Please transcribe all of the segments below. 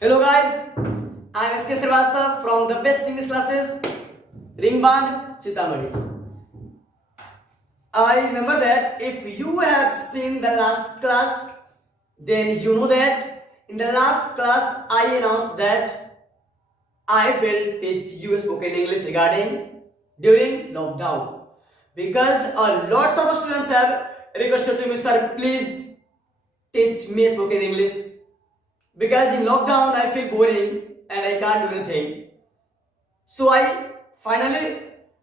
Hello guys, I am SK Srivastava from the best English classes, Ringband, Sitamarhi. I remember that if you have seen the last class, then you know that in the last class I announced that I will teach you spoken English during lockdown, because lots of students have requested to me, sir, please teach me spoken English. Because in lockdown I feel boring and I can't do anything. So I finally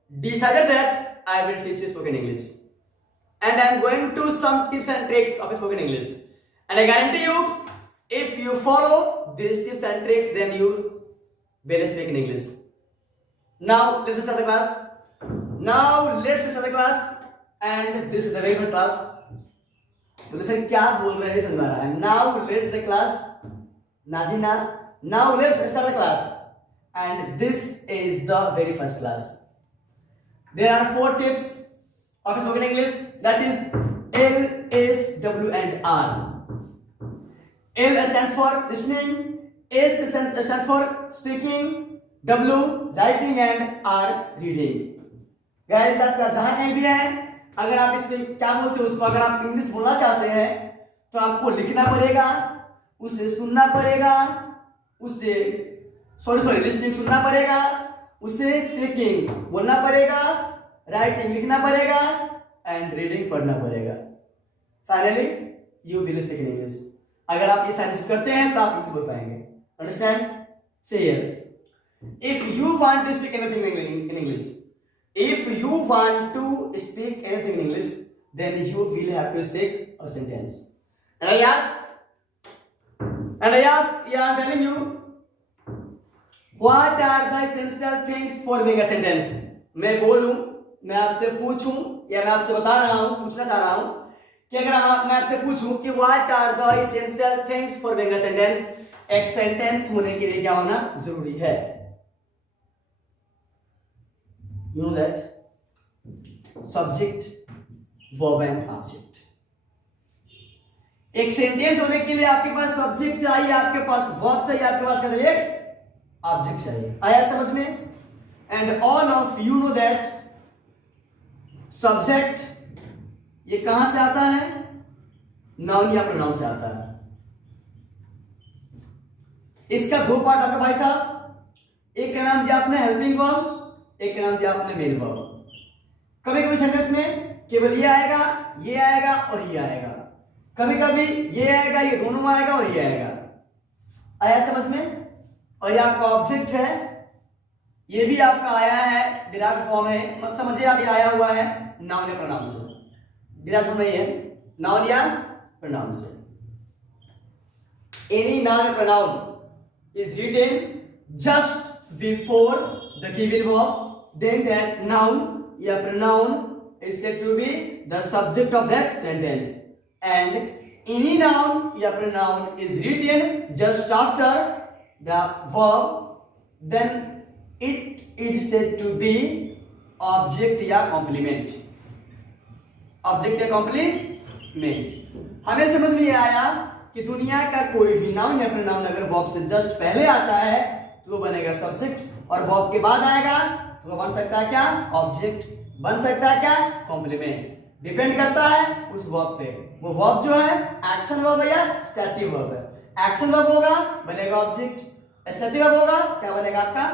decided that I will teach you spoken English. And I am going to some tips and tricks of spoken English. And I guarantee you, if you follow these tips and tricks, then you will speak in English. Now let's start the class. And this is the very first class. तो sir क्या बोल रहे हैं समझ में आ रहा है. Now let's the class. Najina, now let's start the class. And this is the very first class. There are 4 tips of spoken English, that is L, S, W and R. L stands for listening, S stands for speaking, W writing and R reading. Guys, आपका जहां कहीं भी है, अगर आप इसमें क्या बोलते हो उसको अगर आप इंग्लिश बोलना चाहते हैं तो आपको लिखना पड़ेगा, उसे सुनना पड़ेगा, उसे लिसनिंग सुनना पड़ेगा, उसे स्पीकिंग बोलना पड़ेगा, राइटिंग लिखना पड़ेगा एंड रीडिंग पढ़ना पड़ेगा. Finally you will speak in English. अगर आप ये सारी चीज करते हैं तो आप इंग्लिश बोल पाएंगे. Understand? Say here, if you want to speak anything in English, if you want to speak anything in English, then you will have to speak a sentence. And I am telling you, what are the essential things for being a sentence? मैं बोलूं, मैं आपसे पूछूं या मैं आपसे बता रहा हूं, पूछना चाह रहा हूं कि अगर मैं आपसे पूछूं कि what are the essential things for being a sentence, एक सेंटेंस होने के लिए क्या होना जरूरी है? You know that subject, verb and object. एक सेंटेंस होने के लिए आपके पास सब्जेक्ट चाहिए, आपके पास वर्ब चाहिए, आपके पास क्या चाहिए? ऑब्जेक्ट चाहिए. आया समझ में? And all of you know that subject ये कहां से आता है? नाउन या प्रोनाउन से आता है. इसका 2 पार्ट आपका भाई साहब, एक का नाम दिया आपने हेल्पिंग वर्ब, एक का नाम दिया आपने मेन वर्ब. कभी कभी सेंटेंस में केवल ये आएगा और ये आएगा, कभी कभी ये आएगा, ये दोनों आएगा और ये आएगा. आया समझ में? और ये आपका ऑब्जेक्ट है, ये भी आपका आया है, डिराइव्ड फॉर्म है. मत समझिए आप, ये आया हुआ है नाउन या प्रोनाउन से. डिराइव्ड फॉर्म नहीं है, नाउन या प्रोनाउन से. Any noun or pronoun is written just before the given verb, then that noun या pronoun is said to be the subject of that sentence. And any noun या pronoun is written just after the verb, then it is said to be object या complement. Object या complement. हमें समझ में आया कि दुनिया का कोई भी नाउन या प्रोनाउन अगर वर्ब से जस्ट पहले आता है तो वो बनेगा सब्जेक्ट, और वर्ब के बाद आएगा तो वो बन सकता है क्या? ऑब्जेक्ट. बन सकता है क्या? कॉम्प्लीमेंट. डिपेंड करता है उस वर्ब पे. वो वर्ब जो है एक्शन वर्ब है या स्टैटिक वर्ब है. एक्शन वर्ब होगा बनेगा ऑब्जेक्ट, स्टैटिक वर्ब होगा क्या बनेगा आपका?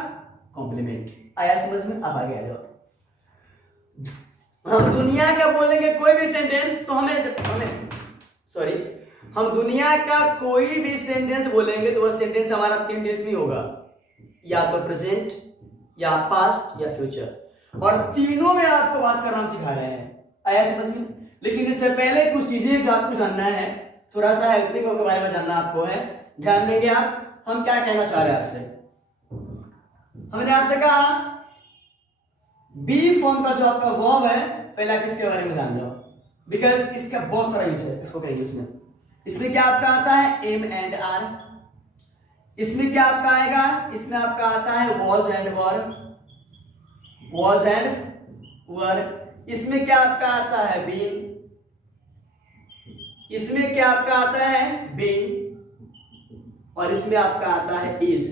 कॉम्प्लीमेंट. आया समझ में? अब आगे आ जाओ. हम दुनिया का बोलेंगे कोई भी सेंटेंस तो हम दुनिया का कोई भी सेंटेंस बोलेंगे तो वह सेंटेंस हमारा 3 टेंस में होगा, या तो प्रेजेंट या पास्ट या फ्यूचर, और तीनों में आपको बात करना सिखा रहे हैं. आया समझ में? लेकिन इससे पहले कुछ चीजें जो आपको जानना है, थोड़ा सा हेल्पिंग वर्ब के बारे में जानना आपको है. ध्यान देंगे आप. हम क्या कहना चाह रहे हैं आपसे? हमने आपसे कहा बी फॉर्म का जो आपका वर्ब है पहले आप इसके बारे में जान जाओ, बिकॉज इसका बहुत सारा यूज है इसको कहेंगे. इसमें क्या आपका आता है? Am and are. इसमें क्या आपका आएगा? इसमें आपका आता है वॉज एंड वर. इसमें क्या आपका आता है? बीन. इसमें क्या आपका आता है? बीन. और इसमें आपका आता है इज,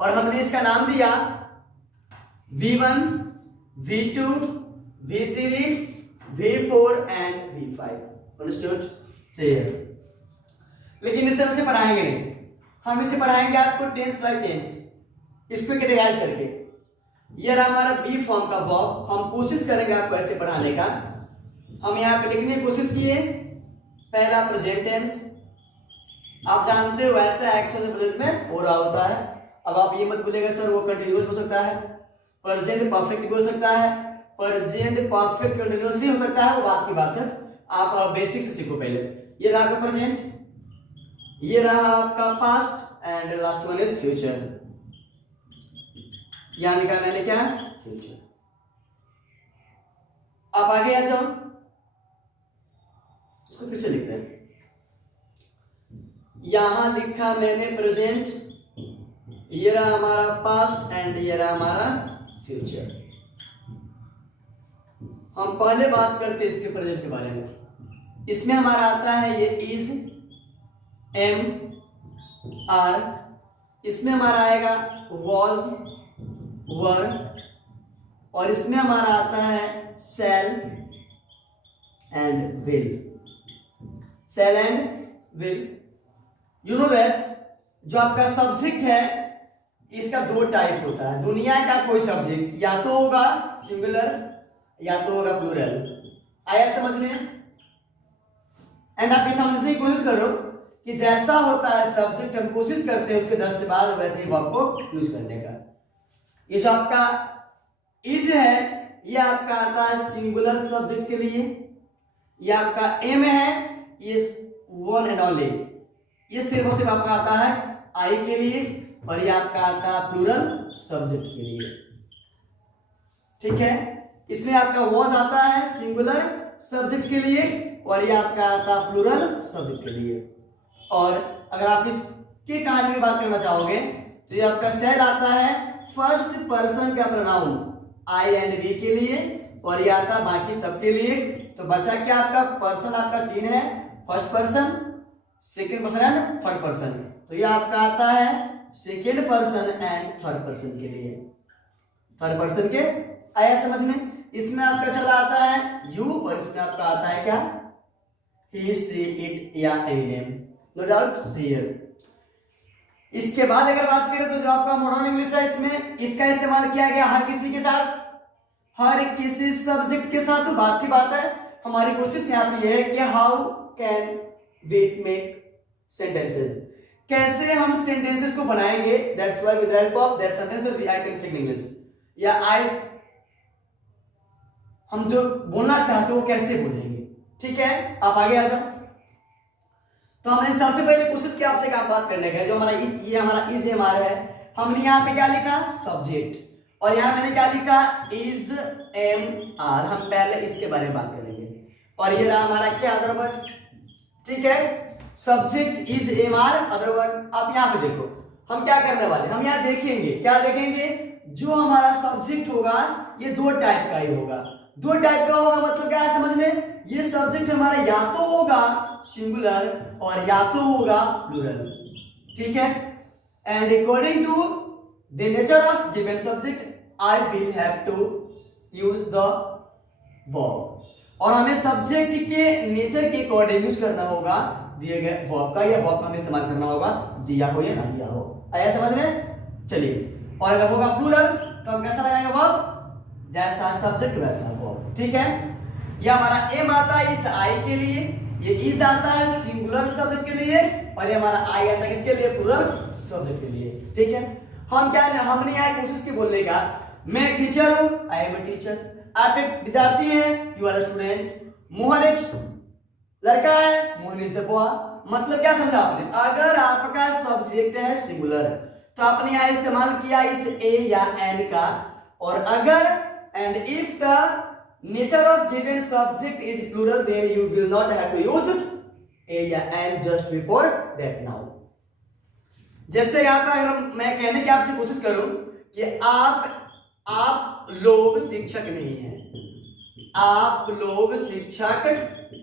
और हमने इसका नाम दिया V1, V2, V3, V4 and V5। Understood? चलिए, लेकिन इसे हम पढ़ाएंगे नहीं, हम इसे पढ़ाएंगे आपको टेंस बाय टेंस, इसको कैटेगराइज करके। ये रहा हमारा बी फॉर्म का वर्ब, हम कोशिश करेंगे आपको ऐसे पढ़ाने का। हम यहाँ पे लिखने की कोशिश किए, पहला प्रेजेंट टेंस, आप जानते हो ऐसा एक्शन प्रेजेंट में हो रहा होता है। अब आप ये मत भूलिएगा सर वो कंटिन्यूअस हो सकता है, प्रेजेंट परफेक्ट भी हो सकता है, प्रेजेंट परफेक्ट कंटिन्यूअस भी हो सकता है, वो बात की बात है, आप बेसिक से सीखो पहले। ये रहा आपका प्रेजेंट, ये रहा आपका past and last one is future. यहां निकालने वाले क्या है? फ्यूचर। आप आगे आ जाओ, इसको फिर से लिखते हैं। यहां लिखा मैंने प्रेजेंट, ये रहा हमारा पास्ट एंड ये रहा हमारा फ्यूचर। हम पहले बात करते हैं इसके प्रेजेंट के बारे में। इसमें हमारा आता है ये इज, एम, आर, इसमें हमारा आएगा वॉज, वर, और इसमें हमारा आता है shall and will. Shall and will. You know that जो आपका सब्जेक्ट है इसका दो टाइप होता है। दुनिया का कोई सब्जेक्ट या तो होगा सिंगुलर या तो होगा प्लूरल। आया समझ में? एंड आप ये समझने की कोशिश करो कि जैसा होता है सब्जेक्ट, हम कोशिश करते हैं उसके जस्ट बाद वैसे ही वर्ब को यूज करने का। ये जो आपका इज है ये आपका आता है सिंगुलर सब्जेक्ट के लिए, ये आपका एम है, ये वन एंड ओनली, ये सिर्फ और सिर्फ आपका आता है आई के लिए, और ये आपका आता है प्लूरल सब्जेक्ट के लिए। ठीक है? इसमें आपका वॉज आता है सिंगुलर सब्जेक्ट के लिए, और ये आपका आता है प्लूरल सब्जेक्ट के लिए। और अगर आप इसके कहानी में बात करना चाहोगे तो ये आपका सेल आता है फर्स्ट पर्सन का प्रोनाउन आई एंड वी के लिए, और ये आता है बाकी सबके लिए। तो बचा क्या आपका? पर्सन आपका तीन है, first person, second person and third person. तो ये आपका आता है second person and third person के लिए, थर्ड पर्सन के। आया समझ में? इसमें आपका चला आता है यू, और इसमें आपका आता है क्या? ही, शी, इट या any name. No doubt here. इसके बाद अगर बात करें तो जो आपका मॉडर्न इंग्लिश है इसमें इसका इस्तेमाल किया गया हर किसी के साथ, हर किसी सब्जेक्ट के साथ। तो बात की बात है, हमारी कोशिश यहाँ पे ये है कि how can we make sentences, कैसे हम सेंटेंसेस को बनाएंगे। That's why with help of that sentences we I can speak English, या आई हम जो बोलना चाहते हो कैसे बोलेंगे। ठीक है? आप आगे आ जाओ। तो हमने सबसे पहले कोशिश की आपसे काम बात करने का, जो हमारा ये हमारा इज हमारा है, हमने यहाँ पे क्या लिखा? सब्जेक्ट, और यहाँ मैंने क्या लिखा? Is, am, are. हम पहले इसके बारे में बात करेंगे, और ये रहा हमारा क्या? Other word. ठीक है? Subject is, am, are, other word. आप यहाँ पे देखो हम क्या करने वाले, हम यहाँ देखेंगे, क्या देखेंगे? जो हमारा सब्जेक्ट होगा ये दो टाइप का ही होगा। दो टाइप का होगा मतलब क्या है समझ में? ये सब्जेक्ट हमारा या तो होगा सिंगुलर और या तो होगा प्लूरल। ठीक है? And according to the nature of given subject I will have to use the verb, और हमें सब्जेक्ट के नेचर के अकॉर्डिंग यूज करना होगा दिए गए वर्ब का, या वर्ब का हमें इस्तेमाल करना होगा दिया हो या ना दिया हो। आया समझ में? चलिए, और अगर होगा प्लूरल तो हम कैसा लगाएंगे वर्ब? जैसा सब्जेक्ट वैसा वर्ब। ठीक है? ये हमारा एम आता है इस आई के लिए, ये इज आता है सिंगुलर सब्जेक्ट के लिए, और ये हमारा आई आता है किसके लिए? प्लूरल सब्जेक्ट के लिए। ठीक है? हम क्या, हमने यहाँ कोशिश की बोलने का, मैं एक टीचर हूं, आई एम ए टीचर। आप एक विद्यार्थी हैं, you are a student. Mohan एक लड़का है, मोहन इज अ बॉय। मतलब क्या समझा आपने? अगर आपका सब्जेक्ट है सिंगुलर तो आपने यहाँ इस्तेमाल किया इस ए या एन का, और अगर and if the nature of given subject is plural then you will not have to use a या and just before that noun। जैसे यहाँ पर अगर मैं कहने की आपसे कोशिश करूं कि आप लोग शिक्षक नहीं हैं, आप लोग शिक्षक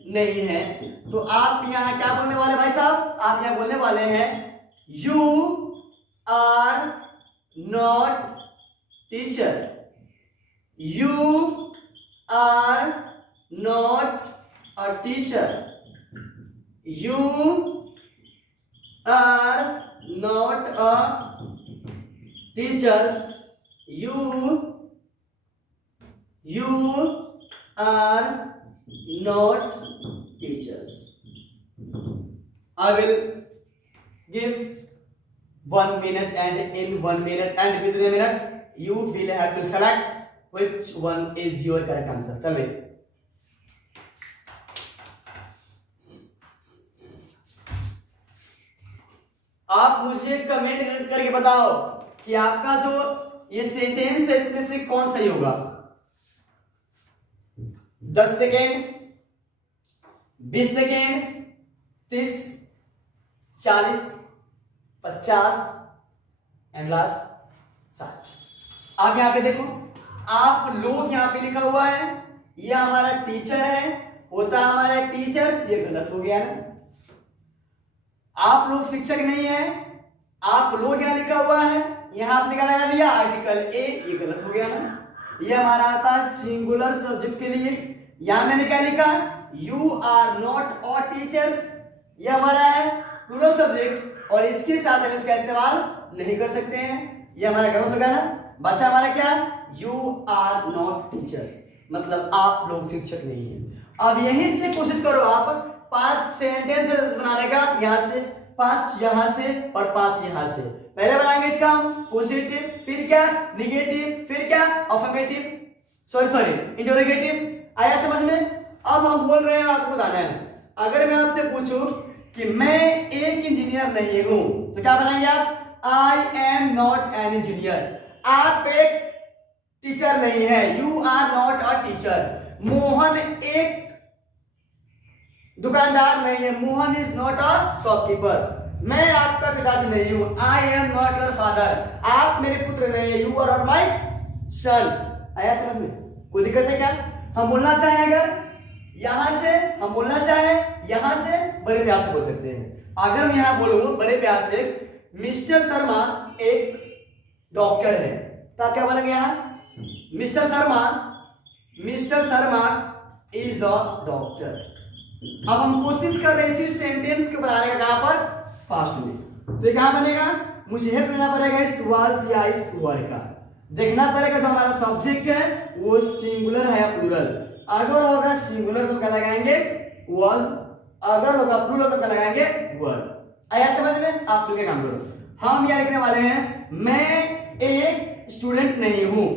नहीं हैं, तो आप यहाँ क्या बोलने वाले भाई साहब? आप यहाँ बोलने वाले हैं You are not teacher. You are not a teacher. You are not a teachers. You are not teachers. I will give 1 minute, and in 1 minute and within a minute you will have to select which one is your correct answer. Tell me. आप मुझे comment करके बताओ कि आपका जो ये sentence है इसमें से कौन सही होगा। 10 सेकेंड, 20 सेकेंड, 30, 40, 50 एंड लास्ट 60। आप यहां पे देखो, आप लोग यहां पे लिखा हुआ है, ये हमारा टीचर है, होता हमारे टीचर्स, ये गलत हो गया ना। आप लोग शिक्षक नहीं है, आप लोग यहां लिखा हुआ है, यहां आपने क्या लगा दिया आर्टिकल ए, ये गलत हो गया ना। ये हमारा आता है सिंगुलर सब्जेक्ट के लिए, यहां मैंने क्या लिखा, you are not all teachers, ये हमारा है प्लूरल सब्जेक्ट और इसके साथ हम इसका इस्तेमाल नहीं कर सकते हैं, ये हमारा गलत हो गया ना। बच्चा हमारा क्या, यू आर नॉट टीचर्स, मतलब आप लोग शिक्षक नहीं है। अब यहीं से कोशिश करो आप 5 सेंटेंसेस बनाने का, यहां से 5 यहां से और 5 यहां से। पहले बनाएंगे इसका हम पॉजिटिव, फिर क्या निगेटिव, फिर क्या अफर्मेटिव, सॉरी इंटरोगेटिव। आया समझ में। अब हम बोल रहे हैं, आपको बताना है, अगर मैं आपसे पूछूं कि मैं एक इंजीनियर नहीं हूं तो क्या बनाएंगे आप, I am not an engineer. आप एक टीचर नहीं है, you are not a teacher. Mohan एक दुकानदार नहीं है, Mohan is not a shopkeeper. मैं आपका पिताजी नहीं हूं, I am not your father. आप मेरे पुत्र नहीं है, you are not my son. आया समझ में, कोई दिक्कत है क्या। हम बोलना चाहें अगर यहां से, हम बोलना चाहें यहां से, बड़े प्यार से बोल सकते हैं। अगर मैं यहां बोलूं बड़े प्यार से, मिस्टर शर्मा एक डॉक्टर है, तो आप क्या बोलेंगे यहां, mister Sharma is a doctor. अब हम कोशिश कर रहे हैं इसी सेंटेंस को बनाने का, कहां पर, फास्ट में। तो ये कहां बनेगा, मुझे हेल्प लेना पड़ेगा इस वाज या इस वर का। देखना पड़ेगा जो हमारा सब्जेक्ट है वो सिंगुलर है या प्लूरल। अगर होगा सिंगुलर तो क्या लगाएंगे वाज, अगर होगा प्लूरल तो क्या लगाएंगे वर। आया समझ में। आप लोग काम करो, हम यहां लिखने वाले हैं मैं एक स्टूडेंट नहीं हूं,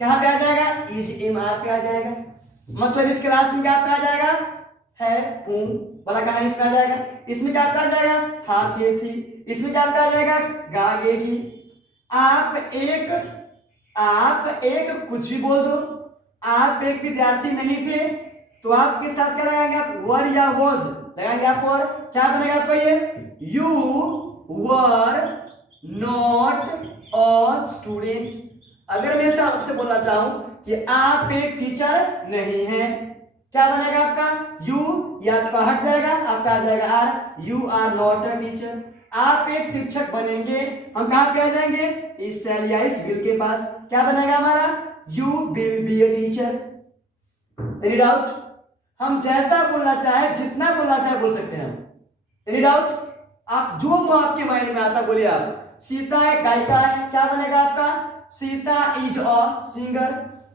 कहां पे आ जाएगा, इज एम आर पे आ जाएगा। मतलब इस क्लास में क्या पे आ जाएगा, है हूं वाला कहां इसमें आ जाएगा। इसमें क्या पे आ जाएगा, था थे थी। इसमें क्या पे आ जाएगा, गा गे गी। आप एक कुछ भी बोल दो, आप एक विद्यार्थी नहीं थे तो आपके साथ क्या लगाएंगे आप, वर या वॉज लगाएंगे आप, और क्या बनेगा आपका ये, you were not a student. अगर मैं ऐसा आपसे बोलना चाहूं कि आप एक टीचर नहीं हैं, क्या बनेगा आपका, यू या आपका हट जाएगा, आपका आ जाएगा are, you are not a teacher. आप एक शिक्षक बनेंगे, हम कहां पे आ जाएंगे, इस सेल या इस विल के पास, क्या बनेगा हमारा, you will be a teacher. Any doubt. हम जैसा बोलना चाहे, जितना बोलना चाहे बोल सकते हैं हम। Any doubt. आप जो आपके माइंड में आता बोलिए आप। सीता एक गायिका है, क्या बनेगा आपका, Sita is a singer.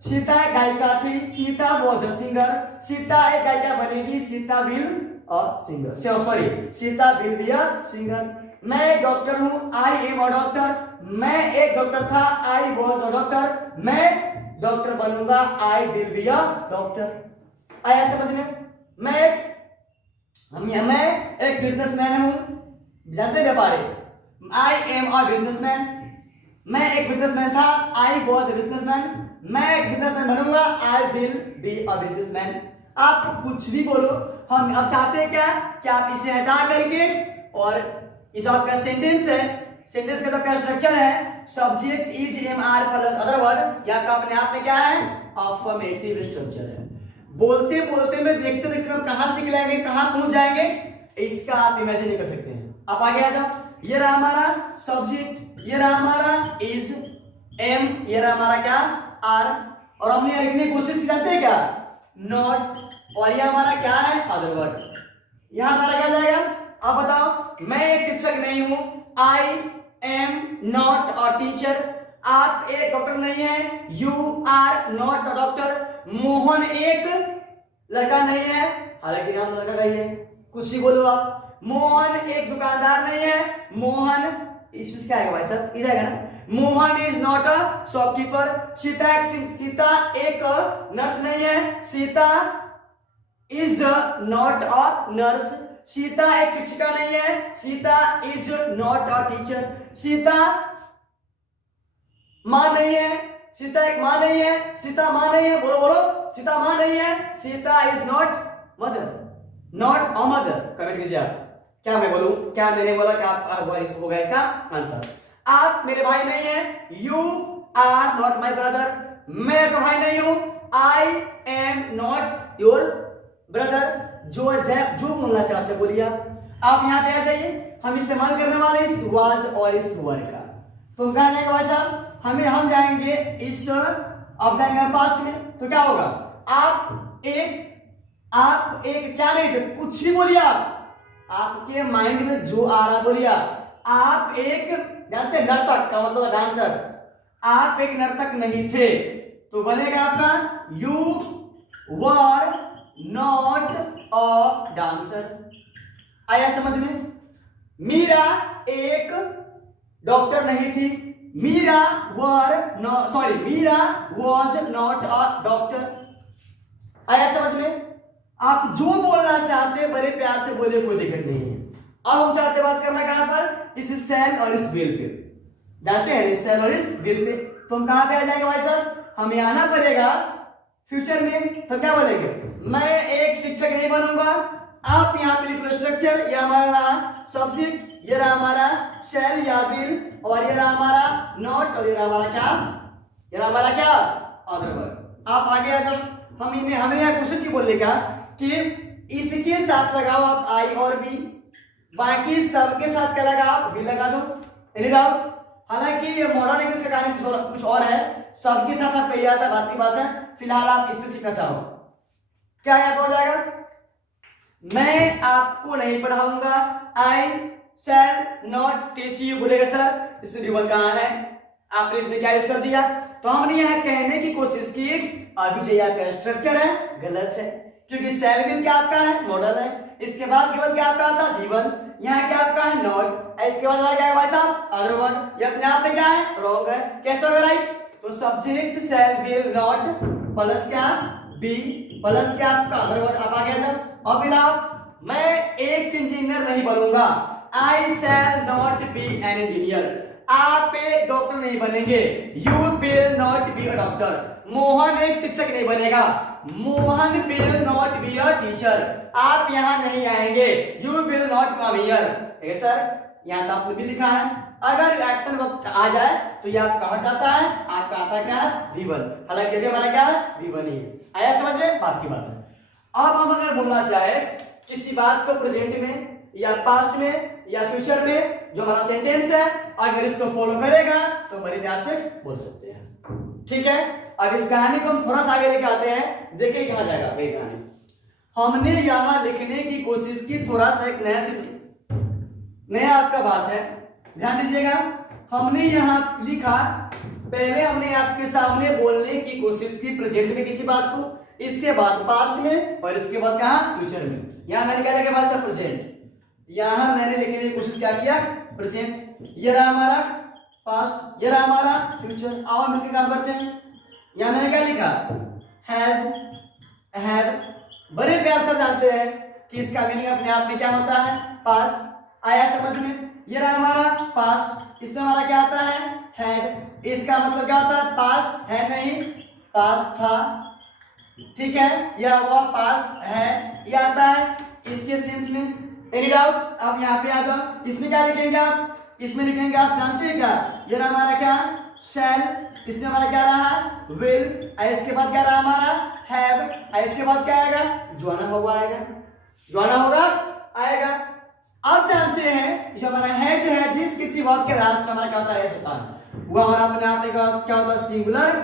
Sita एक गायिका थी, Sita was a singer. Sita एक गायिका बनेगी, Sita will a singer, sorry Sita will be a singer. मैं एक डॉक्टर हूं, आई एम अ डॉक्टर। मैं एक डॉक्टर था, आई वॉज अ डॉक्टर। मैं डॉक्टर बनूंगा, I will be a doctor. आया समझ में। मैं एक बिजनेसमैन हूं, जानते व्यापारी, आई एम अ बिजनेसमैन। मैं एक बिजनेसमैन था, आई वॉज अ बिजनेसमैन। मैं एक बिजनेसमैन बनूंगा, I will be a businessman. आप कुछ भी बोलो, हम अब चाहते हैं क्या कि आप इसे हटा करके, और ये जो आपका सेंटेंस है, सेंटेंस का तो क्या स्ट्रक्चर है, subject is am are plus other word, या आपका अपने आप में क्या है, अफर्मेटिव स्ट्रक्चर है। बोलते बोलते में देखते देखते हम कहां से निकलेंगे, कहां पहुंच जाएंगे, इसका आप इमेजिन नहीं कर सकते हैं। आप आगे आ जाओ। ये रहा हमारा सब्जेक्ट, ये रहा हमारा इज, एम, ये रहा हमारा क्या आर, और हमने लिखने की कोशिश की, जानते हैं क्या, नॉट, और ये हमारा क्या है अदर वर्ड। यहां हमारा क्या जाएगा, आप बताओ। मैं एक शिक्षक नहीं हूं, I am not a teacher. आप एक डॉक्टर नहीं है, you are not a doctor. Mohan एक लड़का नहीं है, हालांकि नाम लड़का का ही है, कुछ ही बोलो आप। मोहन एक दुकानदार नहीं है, मोहन, इसमें क्या आएगा भाई साहब, इधर आएगा ना। Mohan is not a shopkeeper. Sita एक नर्स नहीं है, Sita is not a nurse. Sita एक शिक्षिका नहीं है, Sita is not a teacher. Sita मां नहीं है, सीता एक मां नहीं है, सीता मां नहीं है, बोलो बोलो, सीता मां नहीं है। Sita is not mother, not a mother. Comment कीजिए आप, क्या मैं बोलूं, क्या मैंने बोला, क्या होगा इसका आंसर। आप मेरे भाई नहीं है, you are not my brother. मैं आपका भाई नहीं हूं, I am not your brother. जो बोलना चाहते बोलिए आप यहां पे आ जाइए। हम इस्तेमाल करने वाले इस वाज और इस वर का। तो कहा जाएगा भाई साहब, हम जाएंगे इस, अब जाएंगे पास्ट में, तो क्या होगा, आप एक क्या नहीं थे, कुछ ही बोलिए आपके माइंड में जो आ रहा बोलिए आप एक, जानते हैं नर्तक का मतलब डांसर, आप एक नर्तक नहीं थे, तो बनेगा आपका you were not a dancer. आया समझ में। मीरा एक डॉक्टर नहीं थी, Meera was not a doctor. आया समझ में। आप जो बोलना चाहते बड़े प्यार से बोले, कोई दिक्कत नहीं है। अब हम चाहते बात करना कहां पर, इस सेल और इस बिल पे, जानते हैं इस सेल और इस बिल पे। तो हम कहां पे आ जाएंगे भाई साहब, हमें आना पड़ेगा फ्यूचर में। तो क्या बोलेंगे, मैं एक शिक्षक नहीं बनूंगा। आप यहाँ पे लिखो स्ट्रक्चर, ये हमारा रहा सब्जेक्ट, ये रहा हमारा सेल या बिल, और ये रहा हमारा नॉट, और ये रहा हमारा क्या, ये रहा हमारा क्या अदर वर्ड। आप आगे आ जाओ। हमें यहाँ कोशिश की बोलने का कि इसके साथ लगाओ आप आई और बी, बाकी सबके साथ क्या लगाओ, बी लगा दो। Any doubt. हालांकि ये मॉडर्न इंग्लिश का कहानी कुछ और है, सबके साथ आपका ये आता बात की बात है। फिलहाल आप इसमें सीखना चाहो, क्या यहाँ पर हो जाएगा, मैं आपको नहीं पढ़ाऊंगा, आई शैल नॉट टीच यू। बोलेगा सर इसमें ड्यूबल कहां है, आपने इसमें क्या यूज कर दिया। तो हमने यहां कहने की कोशिश की अभी जो का स्ट्रक्चर है गलत है, क्योंकि सेल बिल क्या आपका है मॉडल है, इसके बाद केवल क्या आपका आता V1, यहाँ क्या आपका है नॉट, इसके बाद हमारा क्या है भाई साहब अदर वर्ड। ये अपने आप में क्या है रॉन्ग है, कैसे होगा राइट। तो subject sale bill not plus क्या बी प्लस क्या आपका अदर वर्ड। अब आ गया जब, अब मिलाओ, मैं एक इंजीनियर नहीं बनूंगा, I shall not be an engineer. आप एक डॉक्टर नहीं बनेंगे, you will not be a doctor. Mohan एक शिक्षक नहीं बनेगा, Mohan will not be a teacher. आप यहां नहीं आएंगे, you will not come here. ठीक है सर, यहां तो आपने भी लिखा है, अगर एक्शन वक्त आ जाए तो ये आपका हट जाता है, आपका आता क्या है V1, हालांकि ये हमारा क्या है V1 ही है। आया समझ में, बात की बात है। अब हम अगर बोलना चाहे किसी बात को प्रेजेंट में या पास्ट में या फ्यूचर में, जो हमारा सेंटेंस है, अगर इसको फॉलो करेगा तो बड़े प्यार से बोल सकते हैं। ठीक है, अब इस कहानी को हम थोड़ा सा आगे लेके आते हैं, देखिए कहां जाएगा ये कहानी। हमने यहां लिखने की कोशिश की, थोड़ा सा एक नया आपका बात है, ध्यान दीजिएगा। हमने यहां लिखा, पहले हमने आपके सामने बोलने की कोशिश की प्रेजेंट में किसी बात को, इसके बाद पास्ट में, और इसके बाद कहां फ्यूचर में। यहां मैंने क्या लिखा भाई प्रेजेंट, यहां मैंने लिखने की कोशिश क्या किया प्रेजेंट, ये रहा हमारा पास्ट, ये रहा हमारा फ्यूचर। आओ मिलकर काम करते हैं। यहां मैंने क्या लिखा हैज, हैव। बड़े प्यार से जानते हैं कि इसका मीनिंग अपने आप में क्या होता है पास्ट। आया समझ में। ये रहा हमारा पास्ट, इसमें हमारा क्या आता है हैड, इसका मतलब क्या होता है पास है नहीं पास था। ठीक है, यह हुआ पास है, ये आता है इसके सेंस में। एनी डाउट, आप यहाँ पे आ जाओ। इसमें क्या लिखेंगे आप, इसमें लिखेंगे आप जानते हैं क्या, ये रहा हमारा क्या शैल, इसमें हमारा क्या रहा विल, इसके बाद क्या रहा हमारा हैव, इसके बाद क्या आएगा जो आना होगा आएगा, जो आना होगा आएगा। आप जानते हैं जो हमारा हैज है, जिस किसी वर्ब के लास्ट में हमारा क्या होता है, एस होता है, वो हमारा अपने आप में क्या होता है, सिंगुलर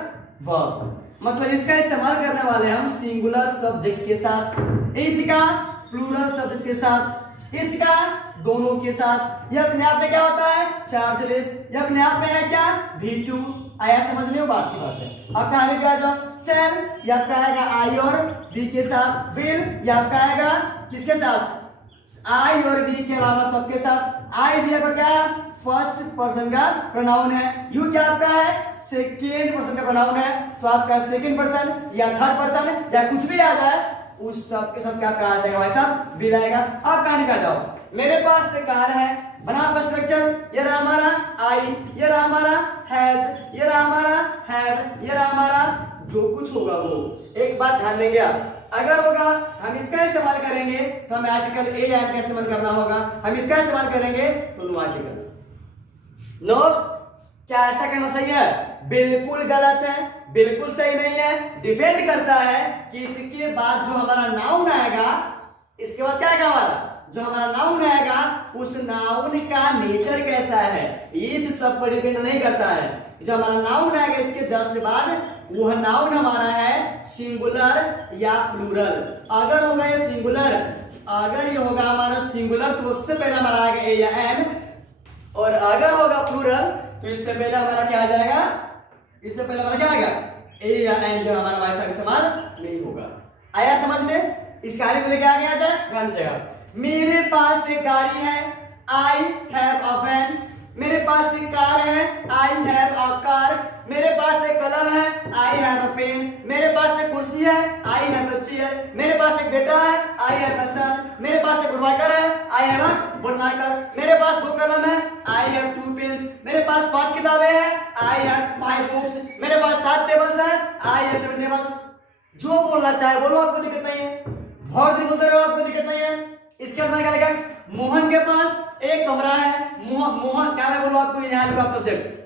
वर्ब। मतलब इसका इस्तेमाल करने वाले हम सिंगुलर सब्जेक्ट के साथ, इसका प्लूरल सब्जेक्ट के साथ, इसका दोनों के साथ। ये अपने आप में क्या होता है, चार्जलेस। ये अपने आप में है क्या, V2। आया समझ में, बात की बात है। अब कहानी पे आ जाओ। सेल या आपका आएगा आई और वी के साथ, विल या आपका आएगा किसके साथ, आई और वी के अलावा सबके साथ। आई भी आपका क्या है, फर्स्ट पर्सन का प्रोनाउन है। यू क्या आपका है, सेकेंड पर्सन का प्रोनाउन है। तो आपका सेकेंड पर्सन या थर्ड पर्सन या कुछ भी आ जाए, उस सब के सब क्या आ जाएगा भाई साहब, विल आएगा। अब कहानी पे आ जाओ। मेरे पास एक कार है, बना आपका स्ट्रक्चर, ये रहा हमारा आई, ये रहा हमारा हैज, ये रहा हमारा हैव, ये रहा हमारा जो कुछ होगा वो। एक बात ध्यान देंगे आप, अगर होगा हम इसका इस्तेमाल करेंगे तो हमें आर्टिकल ए या का इस्तेमाल करना होगा, हम इसका इस्तेमाल करेंगे तो नो आर्टिकल। नो, क्या ऐसा करना सही है, बिल्कुल गलत है, बिल्कुल सही नहीं है। डिपेंड करता है कि इसके बाद जो हमारा नाउन आएगा, इसके बाद क्या आएगा हमारा, जो हमारा नाउन आएगा उस नाउन का नेचर कैसा है, इस सब पर डिपेंड नहीं करता है। जो हमारा नाउन आएगा इसके जस्ट बाद वह नाउन हमारा है सिंगुलर या प्लूरल। अगर होगा ये सिंगुलर, अगर ये होगा हमारा सिंगुलर तो उससे पहले हमारा आएगा ए या एन, और अगर होगा प्लूरल तो इससे पहले हमारा क्या आ जाएगा, इससे पहले हमारा क्या आएगा, ए या एन, जो हमारा भाई साहब इस्तेमाल नहीं होगा। आया समझ में? इस गाड़ी को लेके आगे आ जाए, ध्यान दीजिएगा। मेरे पास एक गाड़ी है, आई हैव अ वैन। मेरे पास एक कार है, आई हैव अ कार। मेरे पास एक कलम है, आई हैव अ पेन। मेरे पास एक कुर्सी है, आई हैव अ चेयर। मेरे पास एक बेटा है, आई हैव अ सन। मेरे पास एक बुकमार्कर है, आई हैव अ बुकमार्कर। मेरे पास 2 कलम है, आई हैव 2 पेन्स। मेरे पास 5 किताबें हैं, आई हैव 5 बुक्स। मेरे पास 7 टेबल्स हैं, आई हैव 7 टेबल्स। जो बोलना चाहे बोलो, आपको दिक्कत नहीं है, बहुत दिन बोलते रहो, आपको दिक्कत नहीं है। इसके बाद क्या लिखा, मोहन के पास एक कमरा है। मोहन क्या मैं बोलूं आपको, यहाँ लिखो आप सब्जेक्ट।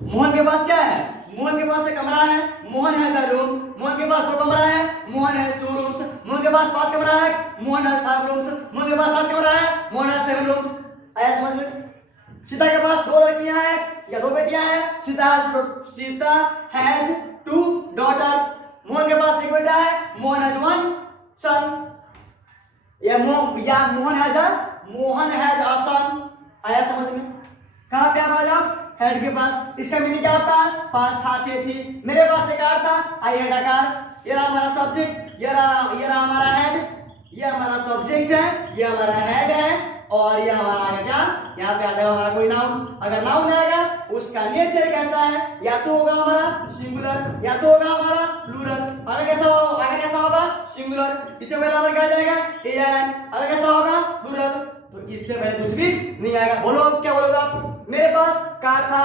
मोहन के पास क्या है, मोहन के पास एक कमरा है, मोहन है द रूम। मोहन के पास 2 कमरा है, मोहन है 2 रूम्स। मोहन के पास 5 कमरा है, मोहन है 5 रूम्स। मोहन के पास 7 कमरा है, मोहन है 7 रूम्स। आया समझ में? सीता के पास 2 लड़कियां हैं या 2 बेटियां हैं। Sita has 2 daughters. मोहन के पास एक बेटा है, मोहन हैज 1 सन। या मोहन हैज अ सन। आया समझ में? कहां पे आप आ जाओ, हेड के पास। इसका मीनिंग क्या होता है, पास था, थी। मेरे पास एक कार था, आई हैड अ कार। ये रहा हमारा सब्जेक्ट, ये रहा हमारा हेड। ये हमारा सब्जेक्ट है, ये हमारा हेड है, और ये हमारा आएगा क्या, यहाँ पे आ जाएगा हमारा कोई नाउन। अगर नाउन आएगा उसका नेचर कैसा है, या तो होगा हमारा सिंगुलर या तो होगा हमारा प्लूरल। अगर कैसा होगा सिंगुलर, इससे पहले हमारा क्या जाएगा एन। अगर कैसा होगा प्लूरल तो इससे पहले कुछ भी नहीं आएगा। बोलो क्या बोलोगे आप, मेरे पास कार था,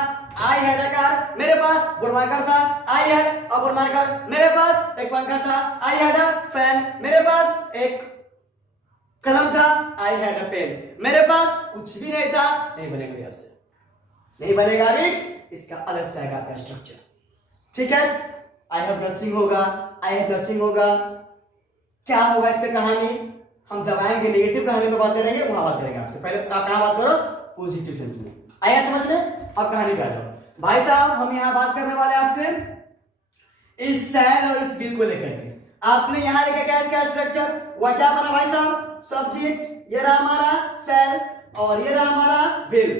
आई हैड अ कार। मेरे पास बुकमार्कर था, आई हैड अ बुकमार्कर। मेरे पास एक पंखा था, आई हैड अ फैन। मेरे पास एक कलम था, आई हैड अ पेन। मेरे पास कुछ भी नहीं था, नहीं बनेगा भी आपसे, नहीं बनेगा भी। इसका अलग से आएगा आपका स्ट्रक्चर, ठीक है। आई हैव नथिंग होगा, आई हैव नथिंग होगा। क्या होगा इसका कहानी, हम जब आएंगे नेगेटिव कहानी तो बात करेंगे, वहां बात करेंगे आपसे। पहले आप कहां बात करो, पॉजिटिव सेंस में। आया समझ में? अब कहानी पे आ जाओ भाई साहब। हम यहां बात करने वाले आपसे इस सैल और इस बिल को लेकर के। आपने यहां लिखा क्या इसका स्ट्रक्चर, वह क्या बना भाई साहब, सब्जेक्ट। ये रहा हमारा सेल और ये रहा हमारा विल।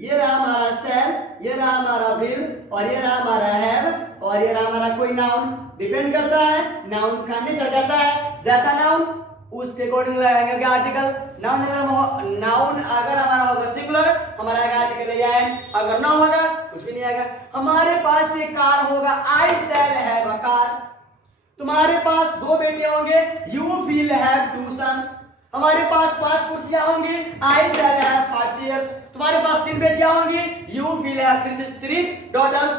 ये रहा हमारा सेल, ये रहा हमारा विल, और ये रहा हमारा हैव, और ये रहा हमारा कोई नाउन। डिपेंड करता है नाउन का नेचर कैसा है, जैसा नाउन उसके अकॉर्डिंग लगाएंगे आर्टिकल। नाउन अगर हमारा होगा सिंगुलर, हमारा आएगा आर्टिकल या एन। अगर ना होगा कुछ भी नहीं आएगा। हमारे पास एक कार होगा, आई शैल हैव अ कार। तुम्हारे पास 2 बेटे होंगे, यू विल हैव 2 सन्स। हमारे पास 5 कुर्सियां होंगी, आई शैल हैव 5 चेयर्स। तुम्हारे पास 3 बेटियां होंगी, यू विल हैव 3 डॉटर्स।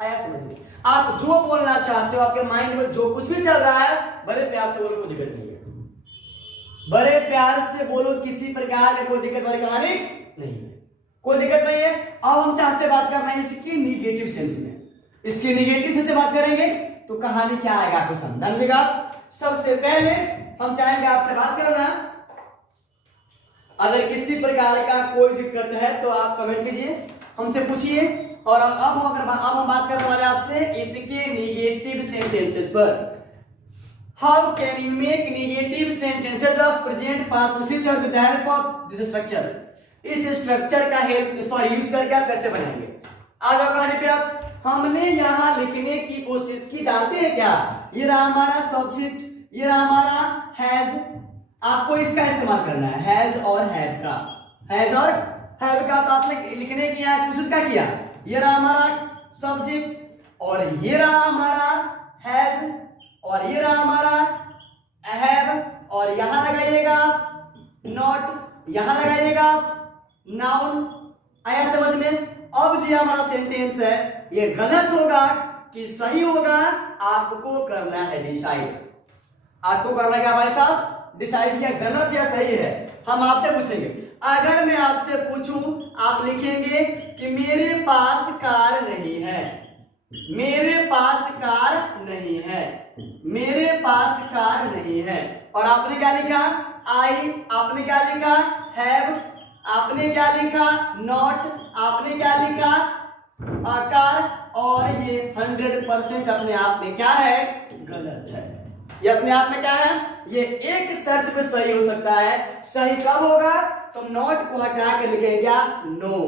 आया समझ में? आप जो बोलना चाहते हो, आपके माइंड में जो कुछ भी चल रहा है, बड़े प्यार से बोलो, कोई दिक्कत नहीं है। बड़े प्यार से बोलो, किसी प्रकार की कोई दिक्कत वाली कहानी नहीं है, कोई दिक्कत नहीं है। अब हम चाहते बात करना है इसकी निगेटिव सेंस में। इसकी निगेटिव सेंस से बात करेंगे तो कहानी क्या आएगा आपको समझ लीजिएगा। सबसे पहले हम चाहेंगे आपसे बात करना अगर किसी प्रकार का कोई दिक्कत है तो आप कमेंट कीजिए, हमसे पूछिए। और अब हम बात करने वाले आपसे इसके निगेटिव सेंटेंसेस पर। How can you make negative sentences of present past future with the help of this structure. इस स्ट्रक्चर का यूज करके आप कैसे बनाएंगे। आगे कहानी पे आप हमने यहाँ लिखने की कोशिश की, जानते हैं क्या, ये रहा हमारा सब्जेक्ट, ये रहा हमारा हैज। आपको इसका इस्तेमाल करना है, हैज और हैव का, हैज और हैव का। तो आपने लिखने की यहाँ कोशिश क्या किया, ये रहा हमारा सब्जेक्ट और ये रहा हमारा हैज और ये रहा हमारा हैव और यहां लगाइएगा नॉट, यहां लगाइएगा नाउन। आया समझ में। अब जो हमारा सेंटेंस है ये गलत होगा कि सही होगा, आपको करना है डिसाइड। आपको करना क्या भाई साहब, डिसाइड, या गलत या सही है। हम आपसे पूछेंगे, अगर मैं आपसे पूछूं, आप लिखेंगे कि मेरे पास कार नहीं है, मेरे पास कार नहीं है, मेरे पास कार नहीं है। और आपने क्या लिखा, आई, आपने क्या लिखा, हैव, आपने क्या लिखा, नॉट, आपने क्या लिखा, कार। और ये 100% अपने आप में क्या है, गलत है। ये अपने आप में क्या है, ये एक शर्त पे सही हो सकता है। सही कब होगा, तो नॉट को हटा के लिखेंगे क्या, नो।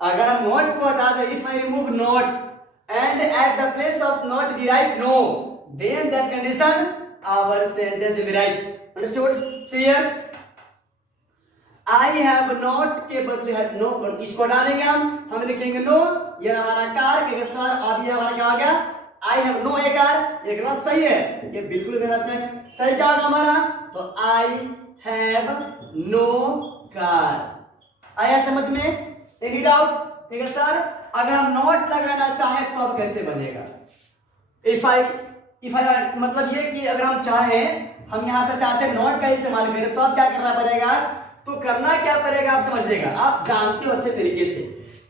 अगर हम नॉट को हटा दें, if I remove not and at the place of not we write no, then that condition our sentence will be right. Understood? See here, I have not के बदले है no, इसको डालेंगे हम लिखेंगे no। ये हमारा कार के सर, अब ये हमारा क्या हो गया, I have no a car। ये गलत सही है, ये बिल्कुल गलत है। सही क्या होगा हमारा, तो I have no car। आया समझ में, एनी डाउट। ठीक है सर, अगर हम नॉट लगाना चाहे तो अब कैसे बनेगा, इफ आई मतलब ये कि अगर हम चाहे, हम यहाँ पे चाहते हैं नॉट का इस्तेमाल करें, तो अब क्या करना पड़ेगा, तो करना क्या पड़ेगा आप समझिएगा, आप जानते हो अच्छे तरीके से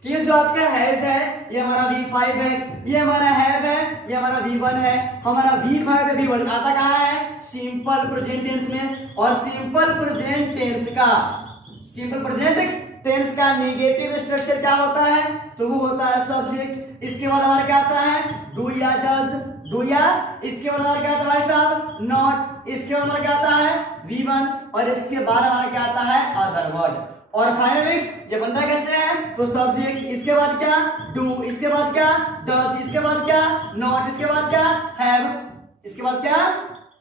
कि ये जो आपका हैज है, ये हमारा V5 है, ये हमारा हैव है, ये हमारा V1 है। हमारा V5 है, V1 आता कहाँ है, सिंपल प्रेजेंट टेंस में। और सिंपल प्रेजेंट टेंस का नेगेटिव स्ट्रक्चर क्या होता है, तो वो होता है सब्जेक्ट। इसके बाद हमारा क्या आता है, डू या डज, डू या। इसके बाद हमारा क्या आता है भाई साहब, नॉट। इसके बाद हमारा क्या आता है, V1। और इसके बाद हमारा क्या आता है, अदर वर्ड। और फाइनली ये बनता कैसे है, तो सब्जेक्ट, इसके बाद क्या, डू, इसके बाद क्या, डज, इसके बाद क्या, नॉट, इसके बाद क्या, हैव, इसके बाद क्या,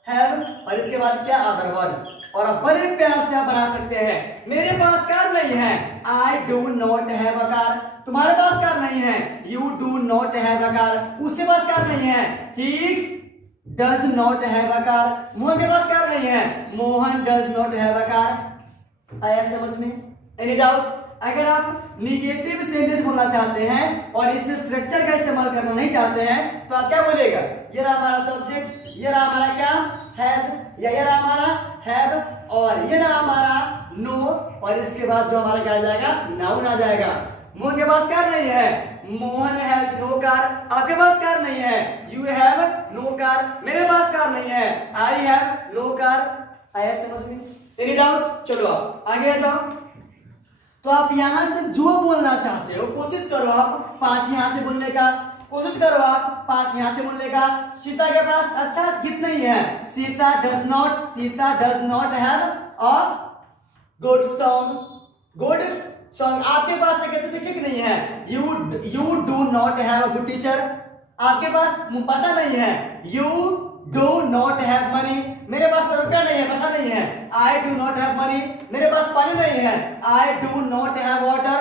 हैव, और इसके बाद क्या, अदर वर्ड। और बड़े प्यार से आप बना सकते हैं, मेरे पास कार नहीं है, I do not have a car. तुम्हारे पास कार नहीं है, you do not have a car. उसके पास कार नहीं है, he does not have a car. Mohan के पास कार नहीं है, Mohan does not have a car. आया समझ में, एनी डाउट। अगर आप निगेटिव सेंटेंस बोलना चाहते हैं और इस स्ट्रक्चर का इस्तेमाल करना नहीं चाहते हैं, तो आप क्या बोलेगा, ये रहा हमारा सब्जेक्ट, ये रहा हमारा क्या, हैज, या ये रहा हमारा हैव, और ये रहा हमारा नो। और इसके बाद जो हमारा क्या आ जाएगा, नाउन आ जाएगा। मोहन के पास कार नहीं है, मोहन हैज नो कार। आपके पास कार नहीं है, यू हैव नो कार। मेरे पास कार नहीं है, आई हैव नो कार। आया समझ में, एनी डाउट। चलो आप आगे जाओ। तो आप यहां से जो बोलना चाहते हो कोशिश करो, आप 5 यहां से बोलने का कोशिश करो, आप 5 यहां से बोलने का। सीता के पास अच्छा गिफ्ट नहीं है, Sita does not have a good song. आपके पास एक ऐसे शिक्षक नहीं है, you do not have a good teacher. आपके पास पैसा नहीं है, you do not have money. मेरे पास रुपया नहीं है, पैसा नहीं है, I do not have money. मेरे पास पानी नहीं है, I do not have water.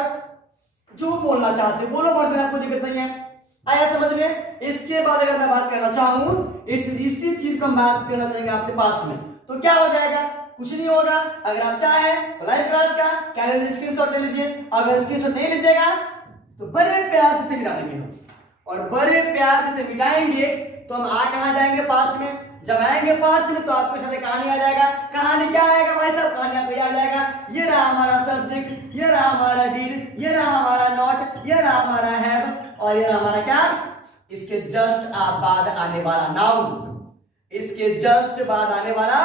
जो बोलना चाहते बोलो, वर्ड में आपको दिक्कत नहीं है। आया समझ में। इसके बाद अगर मैं बात करना चाहूं, इसी चीज को हम बात करना चाहेंगे आपसे पास्ट में, तो क्या हो जाएगा, कुछ नहीं होगा। अगर आप चाहे तो लाइव क्लास का कैलेंडर स्क्रीनशॉट ले लीजिए। अगर स्क्रीनशॉट नहीं लीजिएगा तो बड़े प्यार से मिटाएंगे हम, और बड़े प्यार से मिटाएंगे तो हम कहां जाएंगे, पास्ट में। जब आएंगे पास्ट में तो आपके साथ कहानी आ जाएगा। कहानी क्या आएगा भाई साहब, कहानी आपको आ जाएगा, ये रहा हमारा सब्जेक्ट, ये रहा हमारा डीड, ये रहा हमारा नॉट, ये रहा हमारा हैव, और ये रहा हमारा क्या, इसके जस्ट बाद आने वाला नाउन, इसके जस्ट बाद आने वाला।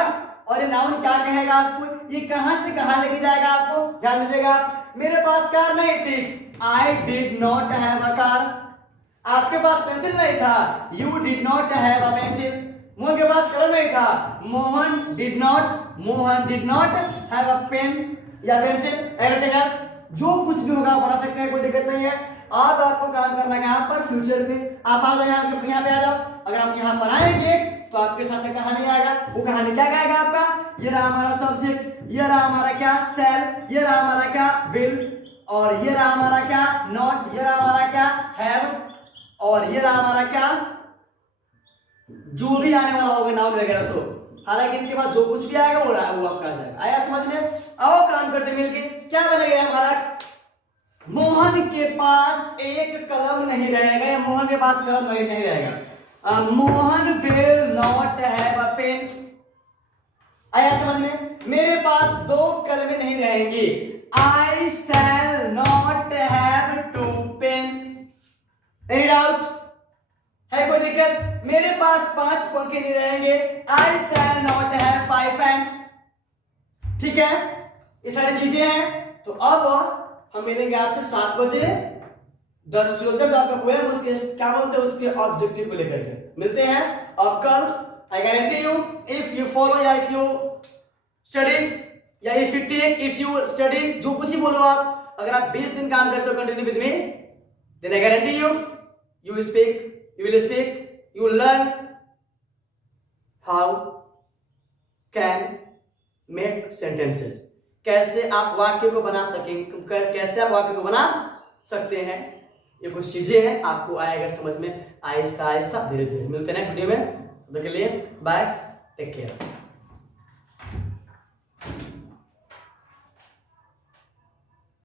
और ये नाउन क्या कहेगा आपको, ये कहां से कहां लेके जाएगा आपको, ध्यान दीजिएगा। मेरे पास कार नहीं थी, I did not have a car. आपके पास पेंसिल नहीं था, you did not have a pencil. Mohan के पास कलर नहीं था, Mohan did not have a pen या पेंसिल। एवरीथिंग एल्स, जो कुछ भी होगा आप बना सकते हैं, कोई दिक्कत नहीं है। अब आपको काम करना है यहाँ पर फ्यूचर पे। आप आ जाओ यहाँ पे आ जाओ। अगर आप यहाँ पर आएंगे तो आपके साथ में कहानी आएगा। वो कहानी क्या गाएगा आपका, ये रहा हमारा सब्जेक्ट, ये रहा हमारा क्या सेल, ये रहा हमारा क्या विल, और ये रहा हमारा क्या नॉट, ये रहा हमारा क्या हैव, और ये रहा हमारा क्या जो भी आने वाला होगा नाउन वगैरह। तो हालांकि इसके बाद जो कुछ भी आएगा वो आपका आ जाएगा। आया समझ में? आओ काम करते मिलके। क्या बनेगा हमारा, मोहन के पास एक कलम नहीं रहेगा, मोहन के पास कलम नहीं रहेगा। Mohan will not have a pen. आया समझ में? मेरे पास 2 कलमें नहीं रहेंगी, I shall not have 2 pens. Any doubt है, कोई दिक्कत? मेरे पास 5 पंखे नहीं रहेंगे, I shall not have 5 fans. ठीक है, ये सारी चीजें हैं। तो अब हम मिलेंगे आपसे 7 बजे 10 जो आपका पोएम उसके क्या बोलते हैं उसके ऑब्जेक्टिव को लेकर के मिलते हैं। अब कल आई guarantee you, if you follow या इफ यू स्टडी या इफ यू स्टडी, जो कुछ ही बोलो आप, अगर आप 20 दिन काम करते हो continue with me, then I guarantee you you speak, you will speak, you will learn how can make sentences। कैसे आप वाक्य को बना सकें, कैसे आप वाक्य को बना सकते हैं, ये कुछ चीजें हैं, आपको आएगा समझ में आहिस्ता आहिस्ता धीरे धीरे। मिलते हैं नेक्स्ट वीडियो में, तब तक के लिए बाय, टेक केयर।